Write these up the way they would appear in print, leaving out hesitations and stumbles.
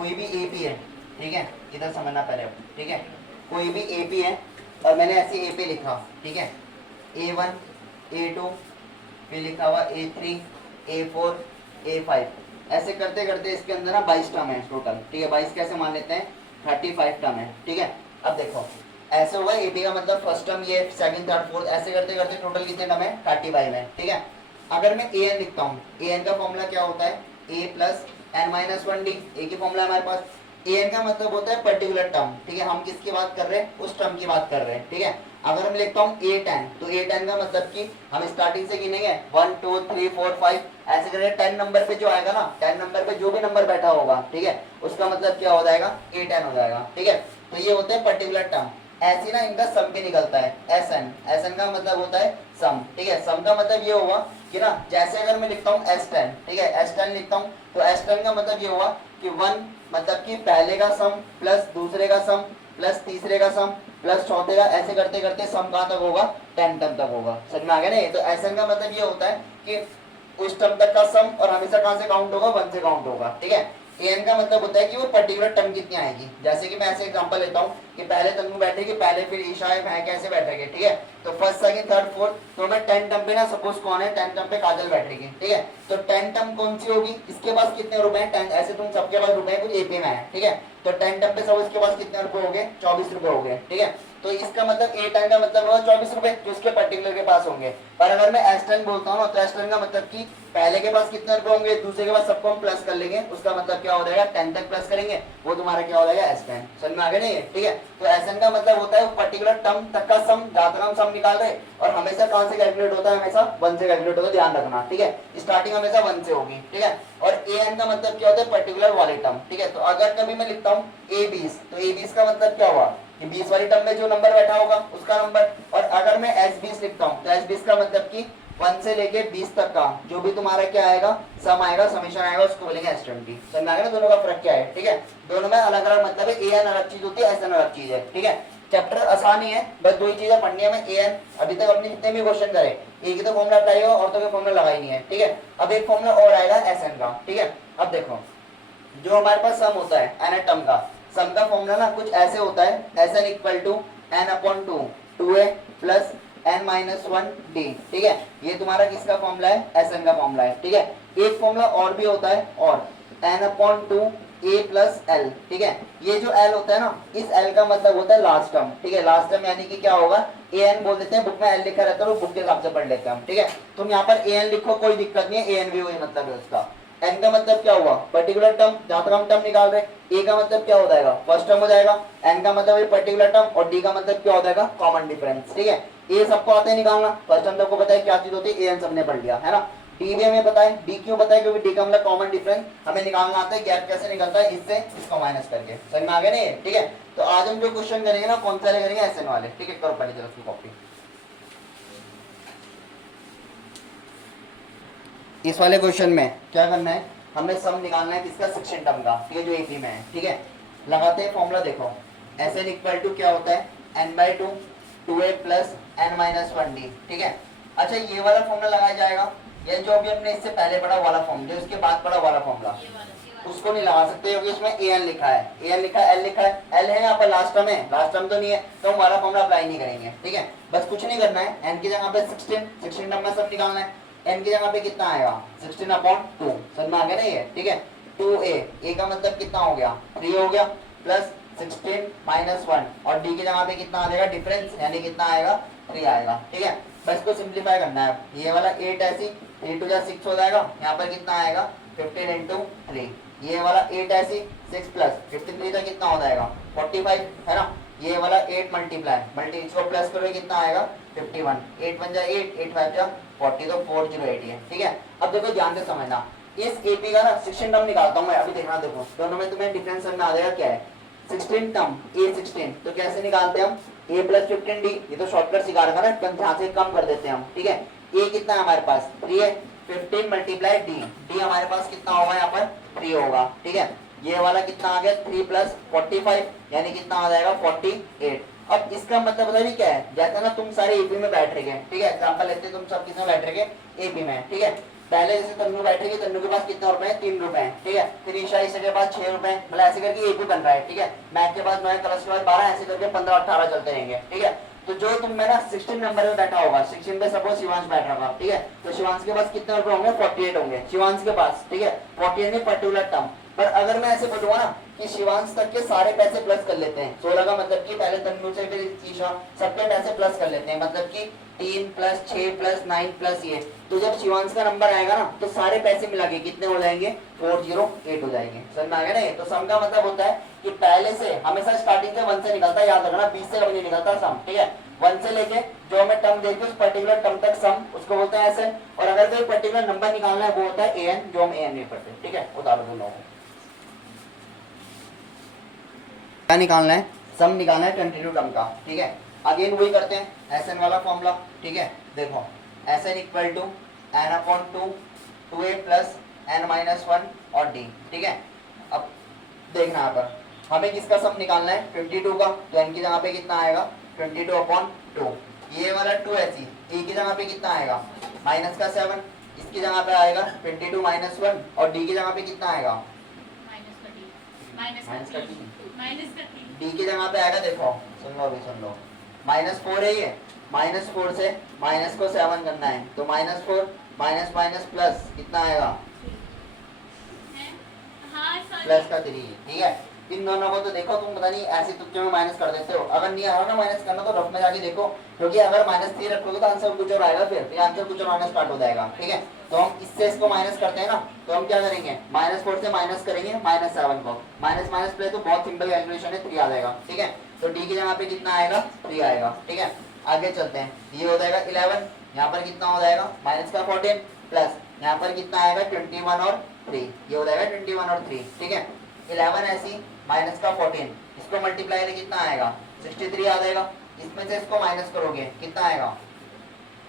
कोई भी एपी है, ठीक है, इधर समझना पहले, ठीक है, कोई भी एपी है और मैंने ऐसे एपी लिखा, ठीक है, A1 A2 फिर लिखा हुआ A3 A4 A5, ऐसे करते करते इसके अंदर ना 22 टर्म है टोटल, ठीक है, 22 कैसे मान लेते हैं, 35 टर्म है, ठीक है। अब देखो ऐसे हुआ एपी का मतलब फर्स्ट टर्म ये, सेकंड थर्ड फोर्थ, ऐसे करते करते टोटल कितने टर्म है, 35 है, ठीक है। अगर मैं ए एन लिखता हूँ, ए एन का फॉर्मूला क्या होता है, A plus N minus one D, A की फॉर्मूला हमारे पास। ए एन का मतलब होता है पर्टिकुलर टर्म, ठीक है, हम किसकी बात कर रहे हैं, उस टर्म की बात कर रहे हैं, ठीक है। अगर मैं लिखता हूँ ए टेन, तो ए टेन का मतलब कि हम स्टार्टिंग से गिनेंगे 1 2 3 4 5, ऐसे करके 10 नंबर पे जो आएगा ना, 10 नंबर पे जो भी नंबर बैठा होगा, ठीक है, उसका मतलब क्या हो जाएगा, ए टेन हो जाएगा, ठीक है। तो ये होते हैं पर्टिकुलर टर्म। ऐसी ना इनका सम भी निकलता है, एस एन, एस एन का मतलब होता है सम, ठीक है। सम का मतलब ये हुआ कि ना, जैसे अगर मैं लिखता हूँ एस टेन, ठीक है, एस टेन लिखता हूँ, तो एस टेन का मतलब ये हुआ कि 1 मतलब कि पहले का सम प्लस दूसरे का सम प्लस तीसरे का सम प्लस चौथे का, ऐसे करते करते सम कहाँ तक होगा, 10 टर्म तक होगा। समझ में आ गया ना। तो एस एन का मतलब ये होता है कि उस टर्म तक का सम, और हमेशा कहाँ से काउंट होगा, 1 से काउंट होगा, ठीक है। एन का मतलब होता है कि वो पर्टिकुलर टर्म कितनी आएगी। जैसे कि मैं ऐसे एग्जांपल लेता हूँ कि पहले तन्नू बैठेगी, पहले फिर ईशा है, कैसे बैठेंगे, ठीक है। तो फर्स्ट सेकंड थर्ड फोर्थ, तो मैं 10 टर्म पे ना, सपोज कौन है 10 टर्म पे काजल बैठेगी, ठीक है। तो 10 टर्म कौन सी होगी, इसके पास कितने रुपए हैं, 10, ऐसे तुम सबके पास रुपए कुछ एपी में है, ठीक है। तो 10 टर्म पे सब इसके पास कितने रुपए हो गए, 24 रुपए हो गए, ठीक है। तो इसका मतलब ए टेन का मतलब होगा 24 रुपए जो इसके पर्टिकुलर के पास होंगे। पर अगर मैं एस टेन बोलता हूँ तो एस टेन का मतलब कि पहले के पास कितने रुपए होंगे, दूसरे के पास सबको हम प्लस कर लेंगे, उसका मतलब क्या हो जाएगा, 10 तक प्लस करेंगे, वो तुम्हारा क्या हो जाएगा, एस टेन। समझ में आ गया नहीं, ठीक है। तो एस एन का मतलब होता है पर्टिकुलर टर्म तक का सम, जहां तक हम सम निकाल रहे, और हमेशा कहां से कैलकुलेट होता है, हमेशा 1 से कैलकुलेट होता है, ध्यान रखना, ठीक है। स्टार्टिंग हमेशा 1 से होगी, ठीक है। और ए एन का मतलब क्या होता है, पर्टिकुलर वाले टर्म, ठीक है। तो अगर कभी मैं लिखता हूँ ए 20, तो ए 20 का मतलब क्या हुआ कि 20 वाली टर्म में जो नंबर बैठा होगा उसका नंबर। और अगर मैं एस 20 लिखता हूँ, तो एस 20 का मतलब कि 1 से लेके 20 तक का जो भी तुम्हारा क्या आएगा, सम आएगा, समीशन आएगा, उसको बोलेंगे एस 20। समझ में आ गया ना दोनों का फर्क क्या है, ठीक है। दोनों में अलग अलग मतलब है, ए एन अलग चीज होती है, एस एन अलग चीज है, ठीक है। चैप्टर आसान ही है, बस दो ही चीजें पढ़नी है। मैं ए एन अभी तक अपने जितने भी क्वेश्चन करे, एक ही तो फॉर्मुला अप्लाई होगा, और तो कोई फॉर्मुला लगा ही नहीं है, ठीक है। अब एक फॉर्मुला और आएगा एस एन का, ठीक है। अब देखो जो हमारे पास सम होता है एन टर्म का, सम का फॉर्मूला ना कुछ ऐसे होता है, S N equal to N upon two, 2a plus N minus one D, ठीक है। ये तुम्हारा किसका फॉर्मूला है, एस एन का फॉर्मूला है, ठीक है। एक फॉर्मूला और भी होता है, और N upon to A plus L, ठीक है। ये जो एल होता है ना, इस एल का मतलब होता है लास्ट टर्म, ठीक है। लास्ट टर्म यानी कि क्या होगा, ए एन बोल देते हैं, बुक में एल लिखा रहता है, वो बुक के हिसाब से पढ़ लेते हैं हम, ठीक है। तुम यहाँ पर ए एन लिखो, कोई दिक्कत नहीं है, ए एन भी वही मतलब है उसका। एन का मतलब क्या हुआ, पर्टिकुलर टर्म, जहां तक हम टर्म निकाल रहे हैं। ए का मतलब क्या हो जाएगा, फर्स्ट टर्म हो जाएगा। एन का मतलब पर्टिकुलर टर्म, और डी का मतलब क्या हो जाएगा, कॉमन डिफरेंस, ठीक है। ए सबको आते हैं निकालना, फर्स्ट टर्म सबको पता है क्या चीज होती है, ए एन सबने पढ़ लिया है ना। डी भी हमें पता है, डी क्यों पता है, क्योंकि डी का मतलब कॉमन डिफरेंस हमें निकालना आता है, गैप कैसे निकलता है, इससे इसको माइनस करके। समझ में आ गया नहीं, ठीक है। तो आज हम जो क्वेश्चन करेंगे ना, कौन सा करेंगे, एस एन वाले, ठीक है। करो पहले उसकी कॉपी। इस वाले क्वेश्चन में क्या करना है, हमें सम निकालना है किसका, 16 टर्म का, ठीक है, जो एपी में है, ठीक है। लगाते हैं फॉर्मूला, देखो एस एन इक्वल टू क्या होता है, n by two, 2a plus N minus one D, ठीक है। अच्छा ये वाला फॉर्मूला लगाया जाएगा, ये जो अभी हमने इससे पहले पढ़ा वाला फॉर्मूला, जो इसके बाद पढ़ा वाला फॉर्मूला, उसको नहीं लगा सकते क्योंकि इसमें ए एन लिखा है, ए एन लिखा है, एल लिखा है, एल है यहाँ पर लास्ट टर्म है, लास्ट टर्म तो नहीं है, तो हम वाला फॉर्मूला अप्लाई नहीं करेंगे, ठीक है। बस कुछ नहीं करना है, एन की जगह पे 16 टर्म में सब निकालना है। एन की जगह पे कितना आएगा, 16 अपॉन 2, समझ में आ गया ना ये, ठीक है। 2a, ए का मतलब कितना हो गया, 3 हो गया, प्लस 16 माइनस 1, और डी की जगह पे कितना आ जाएगा, डिफरेंस, यानी कितना आएगा, 3 आएगा, ठीक है। बस को सिंप्लीफाई करना है, ये वाला 8 ऐसी 3 2 6 हो जाएगा, यहाँ पर कितना आएगा, 15 इंटू 3, ये वाला 8 ऐसी 6 प्लस 53 का कितना हो जाएगा, 45, है ना। ये वाला 8 मल्टी इसको प्लस करोगे कितना आएगा, 51, 8 1 जा 8, 8 5 जा 40, तो 408 है, ठीक है। अब देखो ध्यान से समझना, इस एपी का ना 16 टर्म निकालता हूँ मैं, अभी देखना, देखो दोनों में तुम्हें डिफरेंस समझ में आ जाएगा क्या है। 16 टर्म ए 16, तो कैसे निकालते हैं हम, ए प्लस 15 डी, ये तो शॉर्टकट सिखा रखा ना, ध्यान से कम कर देते हैं हम, ठीक है। ए कितना है हमारे पास, 3 है, 15 मल्टीप्लाई डी, डी हमारे पास कितना होगा यहाँ पर, 3 होगा, ठीक है। ये वाला कितना आ गया, 3 प्लस 45, यानी कितना आ जाएगा, 48। अब इसका मतलब पता नहीं क्या है, जैसे ना तुम सारे एपी में बैठ रहे हैं, ठीक है। एग्जांपल लेते हैं, तुम सब किसमें बैठ रहे हैं, एपी में, ठीक है। पहले जैसे तन्नू बैठेगी, तन्नू के पास कितने रुपए हैं, 3 रुपए हैं, ठीक है। फिर ईशा, ईशा के पास 6 रुपए, मतलब ऐसे करके एक भी बन रहा है, ठीक है। मैथ के पास 9, क्लास के पास 12, ऐसे करके 15, 18 चलते रहेंगे, ठीक है। तो जो तुम में ना 16 नंबर में बैठा होगा, 16 पे सपोज शिवांश बैठ रहा होगा, ठीक है। तो शिवांश के पास कितने रुपए होंगे, 48 होंगे शिवांश के पास, ठीक है। 48 में पर्टिकुलर टर्म। पर अगर मैं ऐसे बोलूंगा ना कि शिवांश तक के सारे पैसे प्लस कर लेते हैं 16 का, मतलब कि पहले तन्नू से फिर ईशा, सबके पैसे प्लस कर लेते हैं, मतलब कि 3 प्लस 6 प्लस 9 प्लस ये, तो जब शिवांश का नंबर आएगा ना तो सारे पैसे मिला के कितने हो जाएंगे, 408 हो जाएंगे। समझ में आ गया ना। तो सम का मतलब होता है कि पहले से हमेशा स्टार्टिंग से 1 से निकलता है, याद रखना, 20 से कभी नहीं निकलता सम, ठीक है। 1 से लेके जो हमें टर्म देखी उस पर्टिकुलर टर्म तक सम, उसको बोलते हैं ऐसे। और अगर कोई पर्टिकुलर नंबर निकालना है वो होता है an, जो हम an नहीं पढ़ते, ठीक है। उतारो दोनों को, क्या निकालना है, सम निकालना है 22 टर्म का, ठीक है। अगेन वही करते हैं एस एन वाला फॉर्मूला, ठीक है। देखो s N equal to N upon 2a plus n minus 1 और d, ठीक है। अब देखना यहाँ पर हमें किसका सम निकालना है, 22 का, तो n की जगह पे कितना आएगा, 22 अपॉन 2। ये वाला 2 ऐसी, e की जगह पे कितना आएगा, माइनस का 7, इसकी जगह पे आएगा 22 माइनस 1, और d की जगह पे कितना आएगा, माइनस का d की जगह पे आएगा, देखो सुन लो, अभी सुन लो, -4 है ये, -4 से माइनस को 7 करना है, तो -4 माइनस माइनस प्लस कितना आएगा, प्लस का 3, ठीक है। इन दोनों को तो देखो तुम, पता नहीं ऐसे तुक्के में माइनस कर देते हो, अगर नहीं आ रहा ना माइनस करना तो रफ में जाके देखो, क्योंकि अगर -3 रखोगे तो आंसर कुछ और आएगा, फिर आंसर कुछ और आना स्टार्ट हो जाएगा, ठीक है। तो हम इससे इसको माइनस करते हैं ना, तो हम क्या करेंगे, -4 से माइनस करेंगे -7 को, माइनस माइनस प्लस, तो बहुत सिंपल कैलकुलेशन है, 3 आ जाएगा, ठीक है। तो डी की जगह पे कितना आएगा, 3 आएगा, ठीक है। आगे चलते हैं, ये हो जाएगा 11, यहाँ पर कितना हो जाएगा, माइनस का 14 प्लस यहाँ पर कितना आएगा 21 और 3, ये हो जाएगा 21 और 3, ठीक है। 11 ऐसी माइनस का 14, इसको मल्टीप्लाई करें कितना आएगा, 63 आ जाएगा। इसमें से इसको माइनस करोगे कितना आएगा,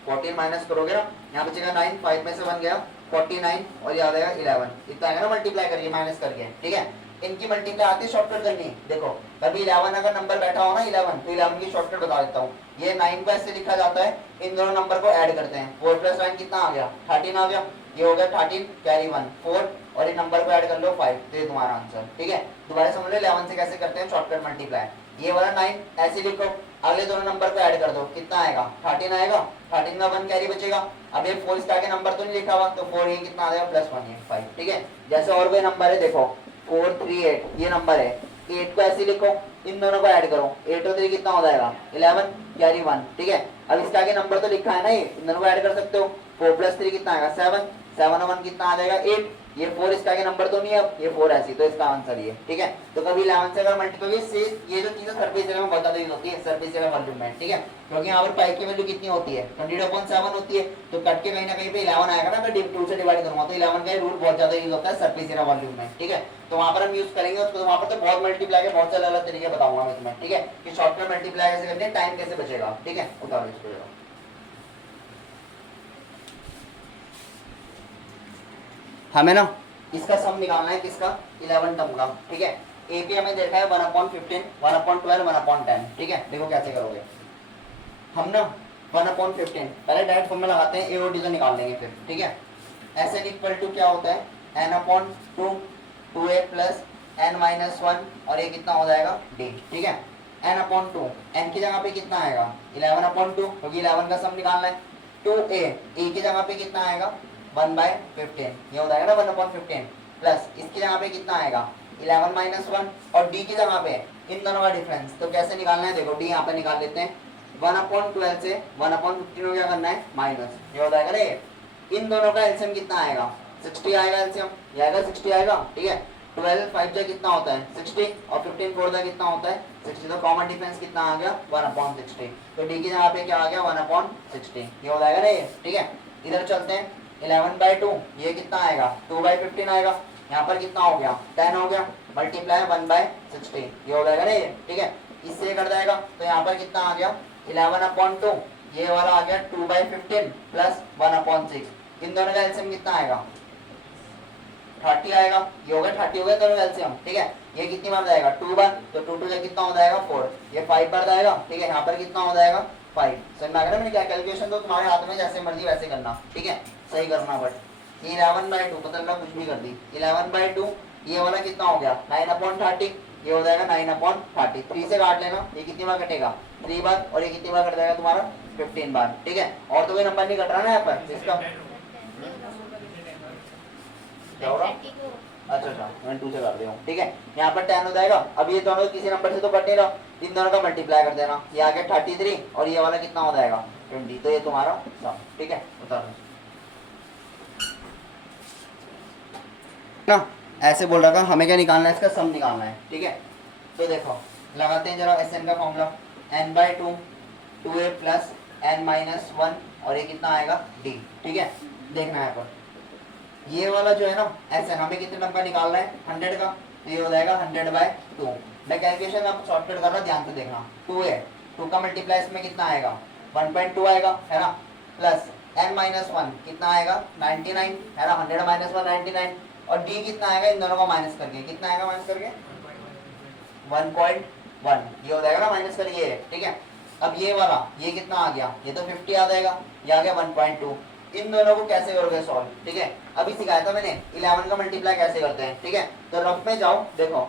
14 माइनस करोगे ना, यहाँ बचेगा 9, 5 में से बन गया 49, और ये आ जाएगा 11, इतना आएगा ना मल्टीप्लाई करके, माइनस करके, ठीक है। इनकी मल्टीप्लाई आती है शॉर्टकट करनी, देखो कभी 11 अगर नंबर बैठा हो ना 11, तो 11 की शॉर्टकट बता देता हूँ। ये 9 को ऐसे लिखा जाता है, इन दोनों नंबर को ऐड करते हैं, 4 प्लस 9 कितना आ गया, 13 आ गया, ये हो गया 13 कैरी 1 4, और इन नंबर को ऐड कर लो 5, तो ये तुम्हारा आंसर, ठीक है। दोबारा समझ लो 11 से कैसे करते हैं शॉर्टकट मल्टीप्लाई। ये वाला 9 ऐसे लिखो, अगले दोनों नंबर को ऐड कर दो, कितना आएगा, 13 आएगा, 13 का 1 कैरी बचेगा। अब ये 4 इसके आगे नंबर तो नहीं लिखा हुआ, तो 4 ये कितना आ जाएगा, +1 ये 5, ठीक है। जैसे और कोई नंबर है, देखो 438 ये नंबर है, 8 को ऐसे लिखो, इन दोनों को ऐड करो, 8 और 3 कितना हो जाएगा, 11 कैरी 1, ठीक है। अब इसके आगे नंबर तो लिखा है ना, ये इन दोनों को ऐड कर सकते हो, 4 + 3 कितना आएगा, 7, 7 और 1 कितना आ जाएगा 8, ये 4 इसके आगे नंबर तो नहीं है, ये 4 ऐसी, तो इसका आंसर ये, ठीक है। तो कभी 11 से अगर मल्टीप्लाई से, ये जो चीजें सरफेस एरिया में बहुत ज्यादा यूज होती है, सरफेस एरिया वॉल्यूम में, ठीक है। क्योंकि यहाँ पर पाई की वैल्यू कितनी होती है, 22/7 होती है, तो कट के कहीं ना कहीं पे 11 आएगा ना, अगर 2 से डिवाइड करूंगा तो 11 का रूट बहुत ज्यादा यूज होता है सरफेस एरिया वॉल्यूम में, ठीक है। तो वहां पर हम यूज करेंगे उसको, तो वहां पर तो बहुत मल्टीप्लाई के बहुत सारे अलग तरीके बताऊंगा मैं तुम्हें, ठीक है, कि शॉर्टकट मल्टीप्लाई कैसे करते हैं, टाइम कैसे बचेगा, ठीक है। उतारो इसको, हमें ना इसका सम निकालना है, किसका, 11 टर्म का, ठीक है। ए पी हमें देखा है 1/15, 1/12, 1/10, ठीक है। देखो कैसे करोगे, हम ना 1/15 पहले डायरेक्ट फॉर्म में लगाते हैं, ए और डी तो निकाल लेंगे फिर, ठीक है। एस एन इक्वल टू क्या होता है, n/2, 2a plus n minus 1, और ये कितना हो जाएगा d, ठीक है। n/2, n की जगह पे कितना आएगा, 11/2, क्योंकि 11 का सम निकालना है। 2a, a की जगह पे कितना आएगा, 1/15, ये हो जाएगा ना 1/15, प्लस इसकी जगह पे कितना आएगा 11 माइनस 1, और d की जगह पे इन दोनों का डिफरेंस, तो कैसे निकालना है, देखो d यहाँ पे निकाल लेते हैं, 1/12 से 1/15 को क्या करना है माइनस, ये हो जाएगा ना, इन दोनों का एलसीएम कितना आएगा, 60 आएगा एलसीएम, ये आएगा 60 आएगा, ठीक है। 12 5 जा कितना होता है 60, और 15 4 जा कितना होता है 60, तो कॉमन डिफरेंस कितना आ गया 1/60, तो d की जगह पे क्या आ गया 1/60, ये हो जाएगा ना ये, ठीक है। इधर चलते हैं, 11/2 ये कितना आएगा 2/15 आएगा, यहाँ पर कितना हो गया 10 हो गया, मल्टीप्लाई 1/60, ये हो जाएगा ना ये, ठीक है। इससे कर जाएगा, तो यहाँ पर कितना आ गया 11/2, ये वाला आ गया 2/15 प्लस 1/6, इन दोनों का एलसीएम कितना आएगा 30 आएगा, ये हो गया 30 हो गया दोनों का एलसीएम, ठीक है। ये कितनी बार जाएगा 2 बार, तो 2 2 से कितना हो जाएगा 4, ये 5 बार जाएगा, ठीक है। यहाँ पर कितना हो जाएगा 5, समझ में आ गया ना मैंने क्या कैलकुलेशन, तो तुम्हारे हाथ में जैसे मर्जी वैसे करना, ठीक है, सही करना बट 11/2 मतलब ना कुछ भी कर दी 11/2, ये वाला कितना हो गया 9/30, ये हो जाएगा 9/30, 3 से काट लेना, ये कितनी बार कटेगा 3 बार, और ये कितनी बार कट जाएगा तुम्हारा 15 बार, ठीक है। और तो कोई नंबर नहीं कट रहा ना यहाँ पर इसका, क्या हो रहा, अच्छा मैं 2 से कर रहा हूँ, ठीक है। यहाँ पर 10 हो जाएगा। अब ये दोनों किसी नंबर से तो कट नहीं रहा, इन दोनों का मल्टीप्लाई कर देना, ये आ गया 33 और ये वाला कितना हो जाएगा 20, तो ये तुम्हारा सम, ठीक है। उतार ना, ऐसे बोल रहा था हमें क्या निकालना है, इसका सम निकालना है, ठीक है। तो देखो लगाते हैं जरा एस एन का formula, n/2 2a plus n-1 और ये कितना आएगा d, ठीक है। देखना है पर ये वाला जो है ना एस एन हमें कितने नंबर निकालना है 100 का, तो ये हो जाएगा 100/2। मैं कैलकुलेशन आप शॉर्टकट कर रहा, ध्यान से देखना, 2 है, 2 का मल्टीप्लाई इसमें कितना आएगा 1.2 आएगा, है ना, प्लस n-1 कितना आएगा 99, है ना, 100 - 1 99, और d कितना आएगा इन दोनों को माइनस करके, कितना आएगा माइनस करके 1.1, ये हो जाएगा ना माइनस करके, ठीक है। अब ये वाला ये कितना आ गया, ये तो 50 आ जाएगा, ये आ गया 1.2। इन दोनों को कैसे करोगे सॉल्व, ठीक है। अभी सिखाया था मैंने 11 का मल्टीप्लाई कैसे करते हैं, ठीक है। तो रफ में जाओ, देखो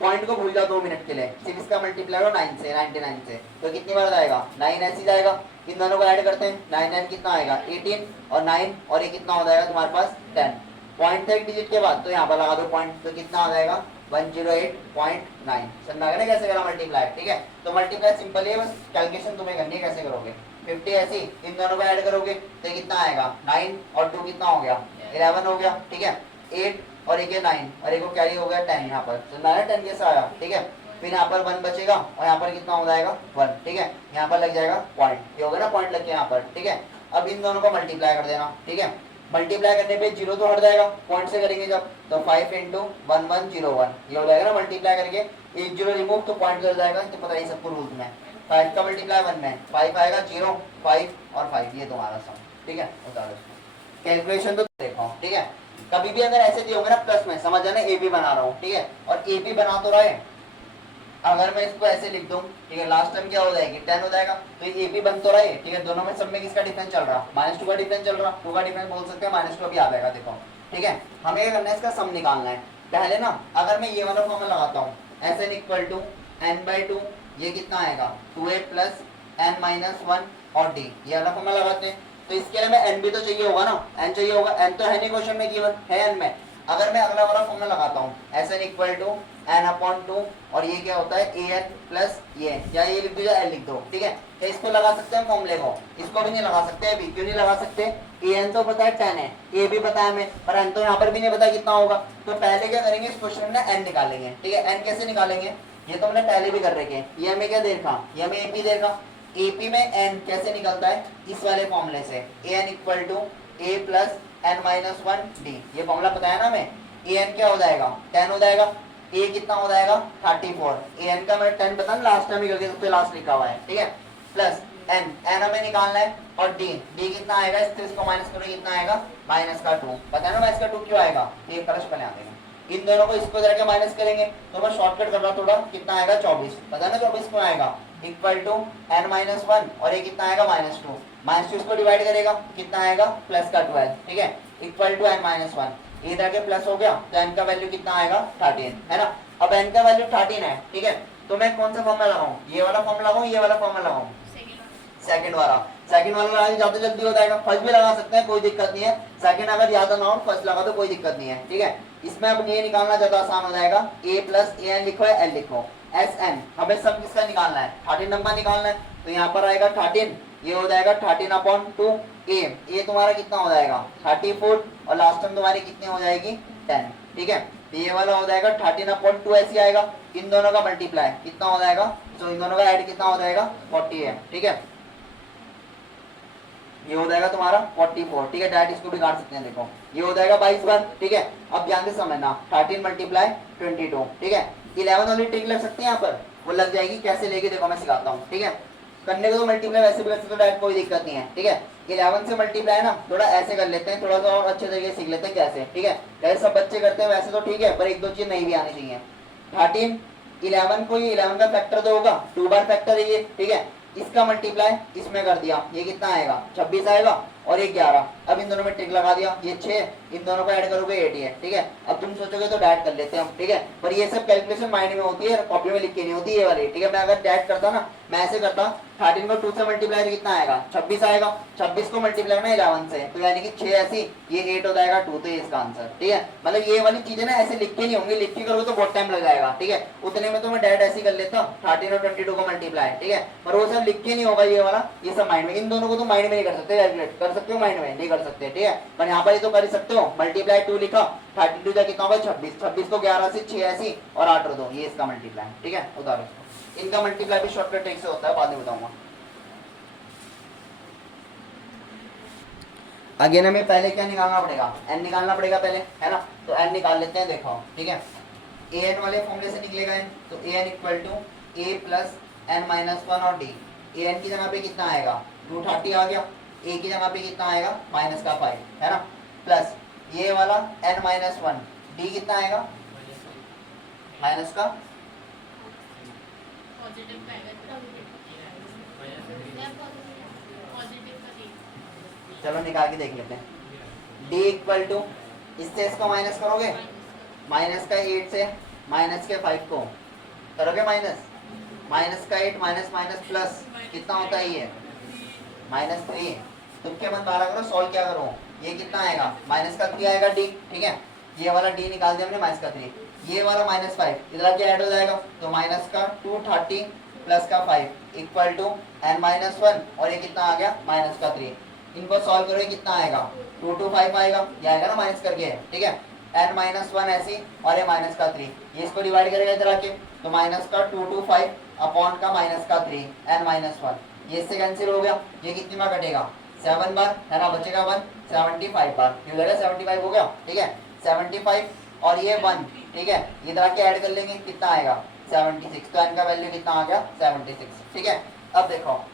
पॉइंट को भूल जाओ 2 मिनट के लिए, सिर्फ इसका मल्टीप्लाई करो 9 से 99 से, तो कितनी बार जाएगा 9 ऐसे जाएगा। इन दोनों को ऐड करते हैं, 9 9 कितना आएगा 18 और 9 और ये कितना हो जाएगा तुम्हारे पास 10, पॉइंट था एक डिजिट के बाद, तो यहाँ पर लगा दो पॉइंट, तो कितना आ जाएगा 108.9। समझ आ गया कैसे करा मल्टीप्लाई, ठीक है। तो मल्टीप्लाई सिंपल है, बस कैलकुलेशन तुम्हें करनी है कैसे करोगे। 50 ऐसी इन दोनों को ऐड करोगे तो कितना आएगा 9 और 2 कितना हो गया 11 हो गया, ठीक है। 8 और एक 9 और एक को कैरी हो गया 10, यहाँ पर तो 10 कैसे आया, ठीक है। फिर यहाँ पर 1 बचेगा और यहाँ पर कितना हो जाएगा 1, ठीक है। यहाँ पर लग जाएगा पॉइंट, ये हो गया ना पॉइंट लग गया यहाँ पर, ठीक है। अब इन दोनों को मल्टीप्लाई कर देना, ठीक है। मल्टीप्लाई करने पे जीरो तो हट जाएगा, पॉइंट से करेंगे जब, तो 5 × 1101 ये हो जाएगा ना, मल्टीप्लाई करके एक जीरो रिमूव तो पॉइंट कर जाएगा, तो पता ही सबको रूल में 5 का मल्टीप्लाई 1 में 5 आएगा, 0 5 और 5, ये तुम्हारा सम, ठीक है। उतारो कैलकुलेशन तो देखो, ठीक है। कभी भी अगर ऐसे दिए होंगे ना प्लस में, समझ जाना ए बी बना रहा हूँ, ठीक है। और ए बी बना तो रहे, अगर मैं इसको ऐसे लिख दूं, ठीक है, लास्ट टाइम क्या हो जाएगी 10 हो जाएगा, तो ये भी बन तो रहा है, ठीक है। दोनों में सब में किसका डिफरेंस चल रहा, -2 का डिफरेंस चल रहा, 2 का डिफरेंस बोल सकते हैं, -2 अभी आ जाएगा, देखो, ठीक है। हमें क्या करना है, इसका सम निकालना है। पहले ना अगर मैं ये वाला फॉर्मूला लगाता हूँ Sn = n/2, ये कितना आएगा 2a प्लस n-1 और d, ये वाला फॉर्मूला लगाते हैं। तो इसके लिए मैं n भी तो चाहिए होगा ना, n चाहिए होगा, n तो है नहीं क्वेश्चन में गिवन है n में। अगर मैं अगला वाला फॉर्मूला लगाता हूँ Sn = n/2 और ये क्या होता है an प्लस ये, या ये लिख दो या l लिख दो, ठीक है। तो इसको लगा सकते हैं फॉर्मूले को, इसको भी नहीं लगा सकते अभी, क्यों नहीं लगा सकते, an तो पता है 10 है, a भी पता है हमें, पर n तो यहाँ पर भी नहीं पता कितना होगा। तो पहले क्या करेंगे, इस क्वेश्चन में n निकालेंगे, ठीक है। n कैसे निकालेंगे, ये तो हमने पहले भी कर रखे हैं, ये हमें क्या दे रखा, ये हमें ap दे रखा। ap में n कैसे निकलता है, इस वाले फॉर्मूले से, an = a plus n-1 d, ये फॉर्मूला पता है ना हमें। an क्या हो जाएगा 10 हो जाएगा, a कितना हो जाएगा 34, an का मैं 10 पता ना लास्ट टाइम ही करके सबसे लास्ट लिखा हुआ है, ठीक है। प्लस n हमें निकालना है, और d कितना आएगा, इसको माइनस करोगे कितना आएगा -2, पता है ना -2 क्यों आएगा, ये कलश बने आ जाएगा। इन दोनों को इसको करके माइनस करेंगे, तो मैं शॉर्टकट कर रहा थोड़ा, कितना आएगा 24, पता है ना 24 क्यों आएगा, =n-1 और ये कितना आएगा -2, -2 इसको डिवाइड करेगा कितना आएगा +12, ठीक है, =n-1, इधर के प्लस हो गया, तो n का वैल्यू कितना आएगा 13, है ना। अब n का वैल्यू 13 है, ठीक है। तो मैं कौन सा फॉर्मूला लगाऊं, ये वाला फॉर्मूला लगाऊं, ये वाला फॉर्मूला लगाऊं, सेकंड वाला लगाने ज्यादा जल्दी हो जाएगा। फर्स्ट भी लगा सकते हैं, कोई दिक्कत नहीं है, सेकंड अगर ज्यादा ना हो फर्स्ट लगा तो कोई दिक्कत नहीं है, ठीक है। इसमें अब ये निकालना ज्यादा आसान हो जाएगा, a प्लस an लिखो या l लिखो, Sn हमें सब किसका निकालना है 13 नंबर निकालना है, तो यहाँ पर आएगा 13, ये हो जाएगा 13/2, a तुम्हारा कितना हो जाएगा 34 और लास्ट टाइम तुम्हारी कितनी हो जाएगी 10, ठीक है। ये वाला हो जाएगा 13/2 ऐसे आएगा, इन दोनों का मल्टीप्लाई कितना हो जाएगा, तो इन दोनों का ऐड कितना हो जाएगा 40 है, ठीक है। ये हो जाएगा तुम्हारा 44, ठीक है। डायरेक्ट इसको भी काट सकते हैं, देखो ये हो जाएगा 22 बार, ठीक है। अब ध्यान से समझना 13 × 22, ठीक है। 11 वाली ट्रिक लग सकती है यहाँ पर, वो लग जाएगी, कैसे लेके देखो मैं सिखाता हूँ, ठीक है। करने को तो मल्टीप्लाई वैसे भी कर सकते हो डायरेक्ट, कोई दिक्कत नहीं है, ठीक है। 11 से मल्टीप्लाई ना थोड़ा ऐसे कर लेते हैं, थोड़ा सा और अच्छे तरीके सीख लेते हैं कैसे, ठीक है। जैसे सब बच्चे करते हैं वैसे तो ठीक है, पर एक दो चीज नहीं भी आनी चाहिए। 13 11 को, ये 11 का फैक्टर तो होगा 2 बार फैक्टर है ये, ठीक है। इसका मल्टीप्लाई इसमें कर दिया, ये कितना आएगा 26 आएगा, और ये 11, अब इन दोनों में टिक लगा दिया, ये 6, इन दोनों को ऐड करोगे 8 है, ठीक है। अब तुम सोचोगे तो डैट कर लेते हैं हम, ठीक है, पर ये सब कैलकुलेशन माइंड में होती है, कॉपी में लिख के नहीं होती ये वाली, ठीक है। मैं अगर डैट करता ना, मैं ऐसे करता 13 को 2 से मल्टीप्लाई तो कितना आएगा 26 आएगा, 26 को मल्टीप्लाई में 11 से, तो यानी कि 6 ऐसी, ये 8 हो जाएगा 2, तो ये इसका आंसर, ठीक है। मतलब ये वाली चीजें ना ऐसे लिख के नहीं होंगी, लिख के करोगे तो बहुत टाइम लग जाएगा, ठीक है। उतने में तो मैं डैट ऐसे कर लेता 13 और 22 को मल्टीप्लाई, ठीक है, पर वो सब लिख के नहीं होगा ये वाला, ये सब माइंड में। इन दोनों को तो माइंड में नहीं कर सकते, कैलकुलेट कर सकते हो माइंड में, नहीं कर सकते, ठीक है, पर यहाँ पर ये तो कर ही सकते हो। मल्टीप्लाई 2 लिखा, 32 का कितना होगा 26, 26 को 11 से 6 ऐसी और 8 और 2, ये इसका मल्टीप्लाई, ठीक है। उतारो इसको, इनका मल्टीप्लाई भी शॉर्टकट ट्रिक से होता है, बाद में बताऊंगा। अगेन हमें पहले क्या निकालना पड़ेगा, n निकालना पड़ेगा पहले, है ना, तो n निकाल लेते हैं, देखो, ठीक है। an वाले फॉर्मूले से निकलेगा n, तो an equal to a plus n minus 1 और d। an की जगह पे कितना आएगा 230 आ गया, a की जगह पे कितना आएगा माइनस का 5, है ना, प्लस ये वाला n माइनस 1, d कितना आएगा माइनस का, चलो निकाल के देख लेते हैं। d इक्वल टू, इससे इसको माइनस करोगे, माइनस का 8 से माइनस के 5 को करोगे माइनस, माइनस का 8 माइनस माइनस प्लस कितना होता है ये माइनस 3। तुम क्या मन बारह करो, सॉल्व क्या करो, ये कितना आएगा माइनस का 3 आएगा d, ठीक है। ये वाला d निकाल दिया हमने माइनस का 3, ये वाला माइनस 5 इधर क्या ऐड हो जाएगा, तो माइनस का 230 प्लस का 5 इक्वल टू n माइनस 1 और ये कितना आ गया माइनस का 3। इनको सॉल्व करोगे कितना आएगा 2 to 5 आएगा, ये आएगा ना माइनस करके, ठीक है। n माइनस 1 ऐसी और ये माइनस का 3, ये इसको डिवाइड करेगा इधर आके, तो माइनस का 2 to 5 अपॉन का माइनस का 3 n माइनस 1, ये इससे कैंसिल हो गया, ये कितनी बार कटेगा 7 बार, है ना, बचेगा 1, 75 बार, क्यों लगा 75 हो गया, ठीक है, 75 और ये 1, ठीक है, इधर आके ऐड कर लेंगे कितना आएगा 76, तो n का वैल्यू कितना आ गया 76, ठीक है। अब देखो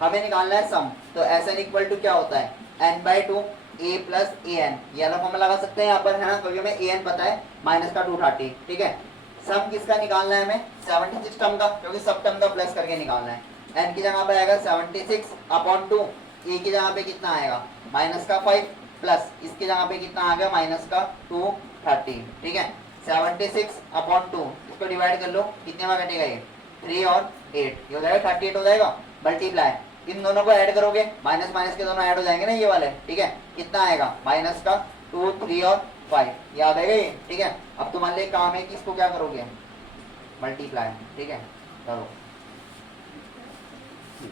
हमें निकालना है सम, तो एस एन इक्वल टू क्या होता है n/2 a plus A N, ये वाला फॉर्मूला लगा सकते हैं यहाँ पर, है ना, क्योंकि हमें a n पता है माइनस का 230, ठीक है। सम किसका निकालना है हमें 76 टर्म का, क्योंकि सब टर्म का प्लस करके निकालना है। n की जगह पे आएगा 76 अपॉन 2, a की जगह पे कितना आएगा माइनस का 5 प्लस इसकी जगह पे कितना आ गया माइनस का 230, ठीक है। 76 अपॉन 2 इसको डिवाइड कर लो, कितने में कटेगा ये 3 और 8, ये हो जाएगा 38 हो जाएगा, मल्टीप्लाई इन दोनों को ऐड करोगे, माइनस माइनस के दोनों ऐड हो जाएंगे ना ये वाले, ठीक है, कितना आएगा माइनस का 2, 3 और 5, याद आएगा ये, ठीक है। अब तुम्हारे लिए काम है कि इसको क्या करोगे मल्टीप्लाई, ठीक है, करो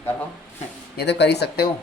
करो ये तो कर ही सकते हो।